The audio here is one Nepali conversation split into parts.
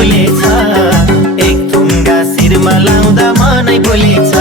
फुलेछ एक थुङ्गा शिरमा लाउँदा मनै बोलेछ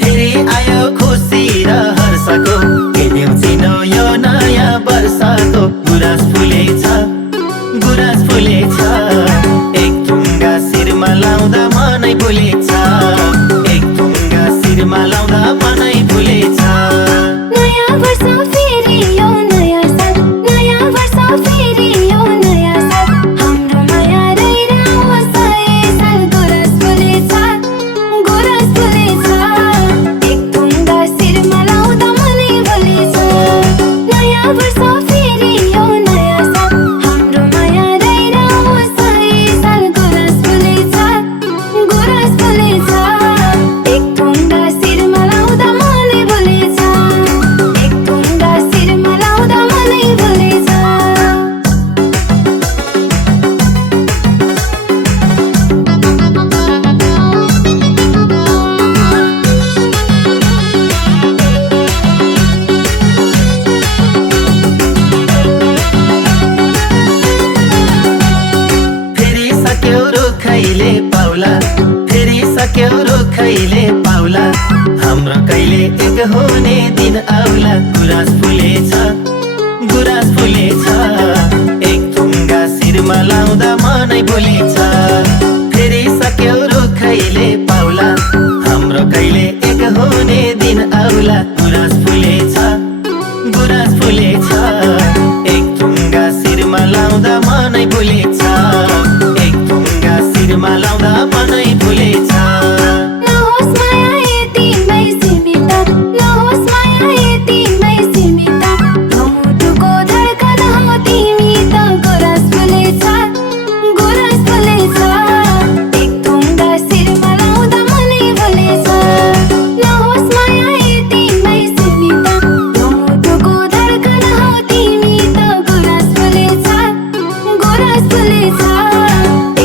फेरि आयो खुसी र हर्षको के देउचिनो यो नयाँ वर्षको गुराँस फुलेछ एक थुङ्गा शिरमा लाउँदा मनै बोलेछ एक थुङ्गा शिरमा लाउँदा मनै बोलेछ नयाँ वर्ष फेरि यो नयाँ साल नयाँ वर्ष फेरि यो नयाँ साल हाम्रो माया रहिरहोस् सय साल गुराँस फुलेछ एक थुङ्गा शिरमा लाउँदा मनै बोलेछ नयाँ वर्ष फेरि यो नयाँ साल हाम्रो माया रहिरहोस् सय साल गुराँस फुलेछ एक थुङ्गा शिरमा लाउँदा मनै बोलेछ एक थुङ्गा शिरमा लाउँदा मनै बोलेछ फेरि सक्यो रुखैले पाउला हाम्रो कहिले एक हुने दिन आउला गुराँस फुलेछ एक थुङ्गा शिरमा लाउँदा मनै बोलेछ फेरि सक्यो रुखैले पाउला हाम्रो कहिले एक हुने दिन आउला गुराँस फुलेछ एक थुङ्गा शिरमा लाउँदा मनै बोलेछ एक थुङ्गा शिरमा लाउँदा मनै बोलेछ नहोस् माया यतिमै सीमित नहोस् माया यतिमै सीमित यो मुटुको धड्कन हो तिमी त गुराँस फुलेछ एक थुङ्गा शिरमा लाउँदा मनै बोलेछ नहोस् माया यतिमै सीमित यो मुटुको धड्कन हो तिमी त गुराँस फुलेछ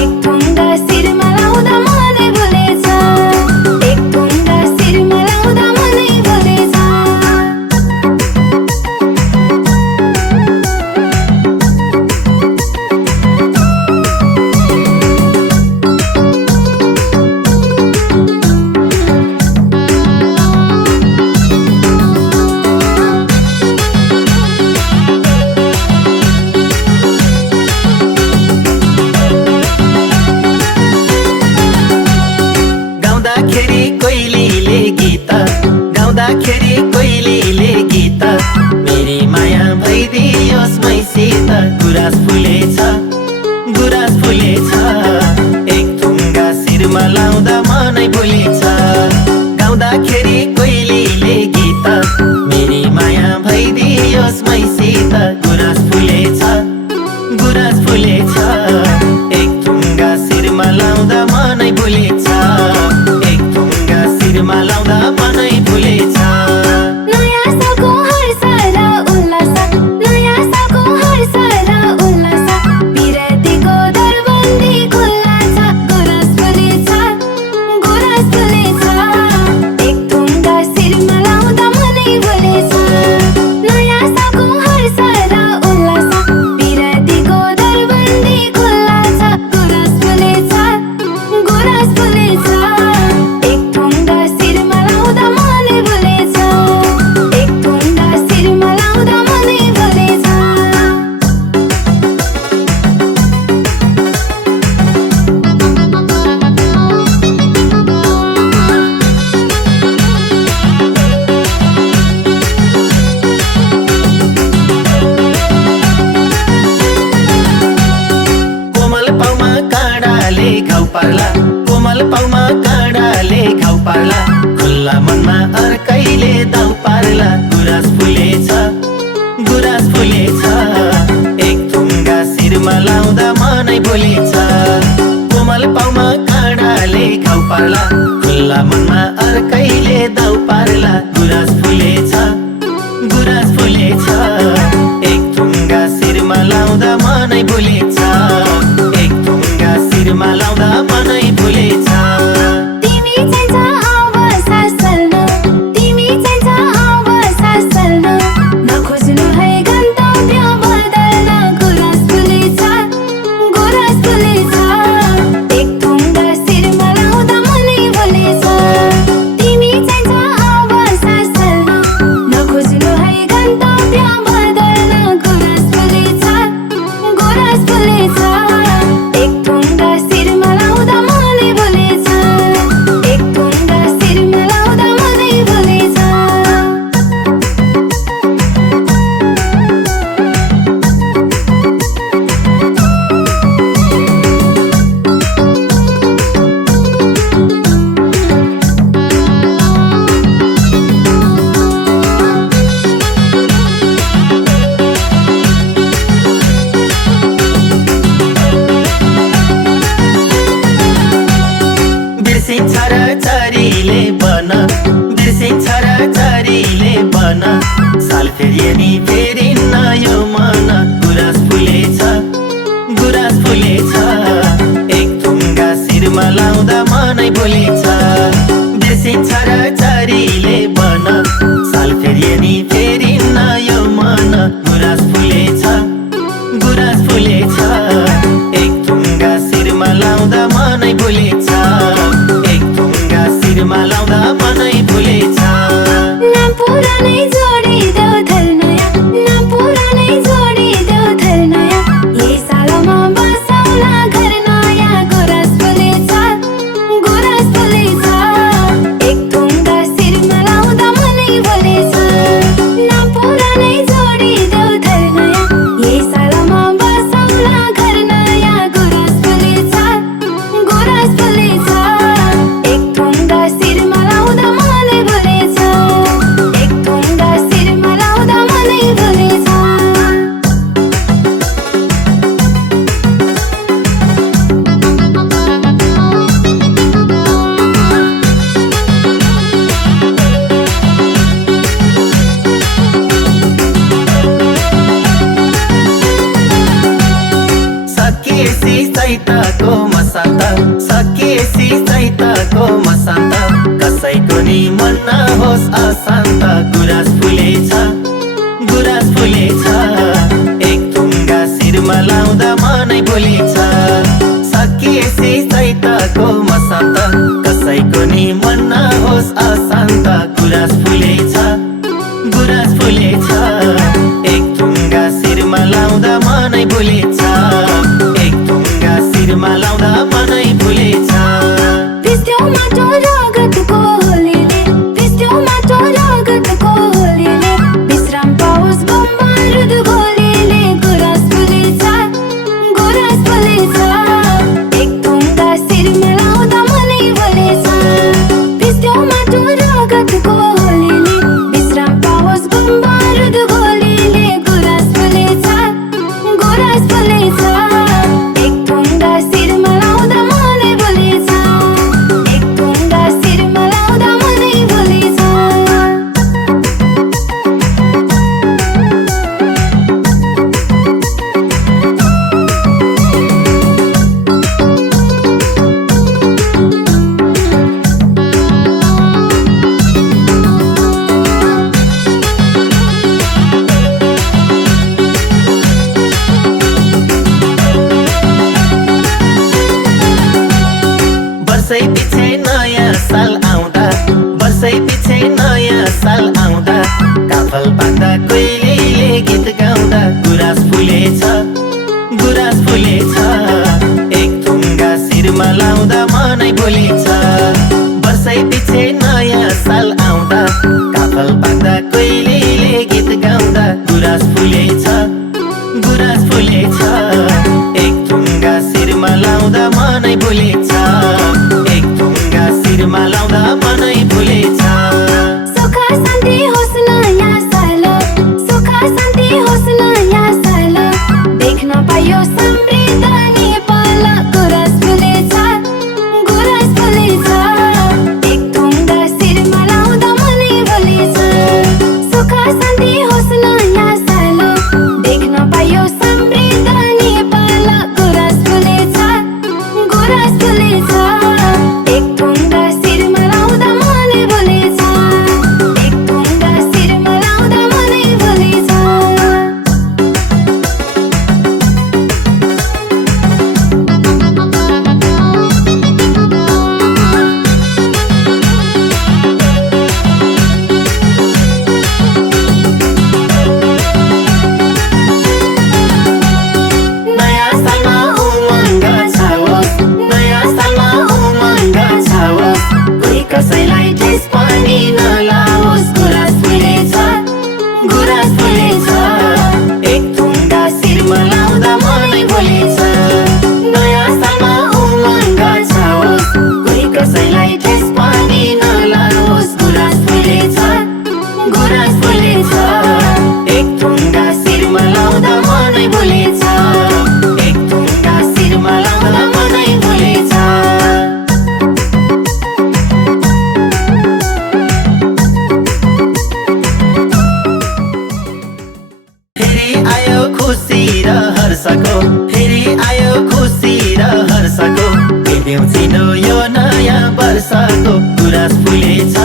एक थुङ्गा शिरमा लाउँदा मनै बोलेछ एक थुङ्गा शिरमा लाउँदा मनै बोलेछ गाउँदाखेरि कोइलीले गीत मेरी माया भइदियोस् मैसित गुराँस फुलेछ एक थुङ्गा शिरमा लाउँदा मनै बोलेछ गाउँदाखेरि कोइलीले गीत मेरी माया भइदियोस् मैसित गुराँस फुलेछ एक थुङ्गा शिरमा लाउँदा मनै बोलेछ एक थुङ्गा शिरमा लाउँदा मनै बोलेछ नयाँ सालको हर्ष र उल्लास नयाँ सालको हर्ष र उल्लास बिरतीको दरबन्दी खुल्ला छ गुराँस फुलेछ एक थुङ्गा शिरमा लाउँदा मनै बोलेछ नयाँ सालको हर्ष र उल्लास बिरतीको दरबन्दी खुल्ला छ गुराँस फुलेछ एक थुङ्गा शिरमा लाउँदा मनै बोलेछ एक थुङ्गा शिरमा लाउँदा मनै बोलेछ कोमल पाउमा काँडाले घाउ पार्ला खुल्ला मनमा अर्कैले दाउ पार्ला गुराँस फुलेछ एक थुङ्गा शिरमा लाउँदा मनै बोलेछ कोमल पाउमा काँडाले घाउ पार्ला खुल्ला मनमा अर्कैले दाउ पार्ला गुराँस फुलेछ एक थुङ्गा शिरमा लाउँदा मनै बोलेछ एक थुङ्गा शिरमा लाउँदा मनै बोलेछ तिमी चाहिन्छ अब सास चल्न तिमी चाहिन्छ अब सास चल्न नखोज्नु है गन्तव्य बदल्न गुराँस फुलेछ चारीले बन बिर्सिन्छ र चारीले बन साल फेरि नि फेरि नयो मन गुराँस फुलेछ गुराँस फुलेछ एक थुङ्गा शिरमा लाउँदा मनै भुलेछ बिर्सिन्छ र चारीले बन साल फेरि नि फेरि नयो मन गुराँस फुलेछ गुराँस फुलेछ एक थुङ्गा शिरमा लाउँदा मनै भुलेछ एक थुङ्गा शिरमा लाउँदा मनै भुलेछ ना पुरानै जोडिदेऊ थर नयाँ ना पुरानै जोडिदेऊ थर नयाँ यही सालमा बसौँला घर नयाँ गुराँस फुलेछ गुराँस फुलेछ एक थुङ्गा शिरमा लाउँदा मनै भुलेछ ना पुरानै जोडिदेऊ थर नयाँ यही सालमा बसौँला घर नयाँ गुराँस फुलेछ गुराँस फुलेछ एक थुङ्गा शिरमा लाउँदा मनै भुलेछ एक थुङ्गा शिरमा लाउँदा मनै भुलेछ सकिएसी चैतको मसान्त सकिएसी चैतको मसान्त कसैको नि मन नहोस् अशान्त गुराँस फुलेछ गुराँस फुलेछ एक थुङ्गा शिरमा लाउँदा मनै भुलेछ सकिएसी चैतको मसान्त कसैको नि मन नहोस् अशान्त गुराँस फुलेछ गुराँस फुलेछ एक थुङ्गा शिरमा लाउँदा मनै भुलेछ एक थुङ्गा शिरमा लाउँदा मनै भुलेछ भिज्यो माटो रगतको होलीले भिज्यो माटो रगतको होलीले विश्राम पाओस् बम्बारुद गोलीले गुराँस फुलेछ गुराँस फुलेछ एक थुङ्गा शिरमा लाउँदा मनै भुलेछ भिज्यो माटो रगतको होलीले विश्राम पाओस् बम्बारुद गोलीले गुराँस फुलेछ गुराँस फुलेछ एक थुङ्गा शिरमा लाउँदा मनै भुलेछ एक थुङ्गा शिरमा लाउँदा मनै भुलेछ वर्षै पछि नयाँ साल आउँदा वर्षै पछि नयाँ साल आउँदा काफल पाक्दा कोइलीले गीत गाउँदा गुराँस फुलेछ गुराँस फुलेछ एक थुङ्गा शिरमा लाउँदा मनै भुलेछ वर्षै पछि नयाँ साल आउँदा काफल पाक्दा कोइलीले गीत गाउँदा गुराँस फुलेछ गुराँस फुलेछ एक थुङ्गा शिरमा लाउँदा मनै भुलेछ एक थुङ्गा शिरमा लाउँदा मनै भुलेछ सुख शान्ति होस् नयाँ साल सुख शान्ति होस् नयाँ साल देख्न पाइयो समृद्ध नेपाल गुराँस फुलेछ गुराँस फुलेछ एक थुङ्गा शिरमा लाउँदा मनै भुलेछ सुख शान्ति होस् नयाँ साल देख्न पाइयो समृद्ध नेपाल गुराँस फुलेछ गुराँस फुलेछ एक थुङ्गा शिरमा लाउँदा देउचिनो यो नयाँ वर्षको गुराँस फुलेछ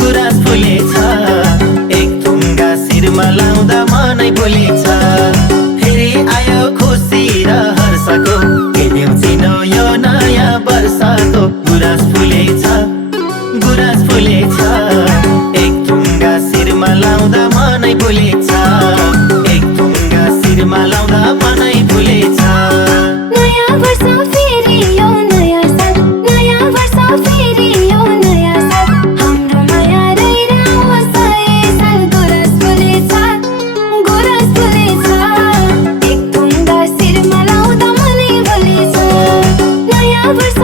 गुराँस फुलेछ एक थुङ्गा शिरमा लाउँदा मनै भुलेछ फेरि आयो खुसी र हर्षको के देउचिनो यो नयाँ वर्षको गुराँस फुलेछ गुराँस फुलेछ एक थुङ्गा शिरमा लाउँदा मनै भुलेछ एक थुङ्गा शिरमा लाउँदा मनै भुलेछ नयाँ वर्ष फेरि यो नयाँ साल नयाँ वर्ष फेरि यो नयाँ साल हाम्रो माया रहिरहोस् सय साल गुराँस फुलेछ एक थुङ्गा शिरमा लाउँदा मनै भुलेछ नयाँ वर्ष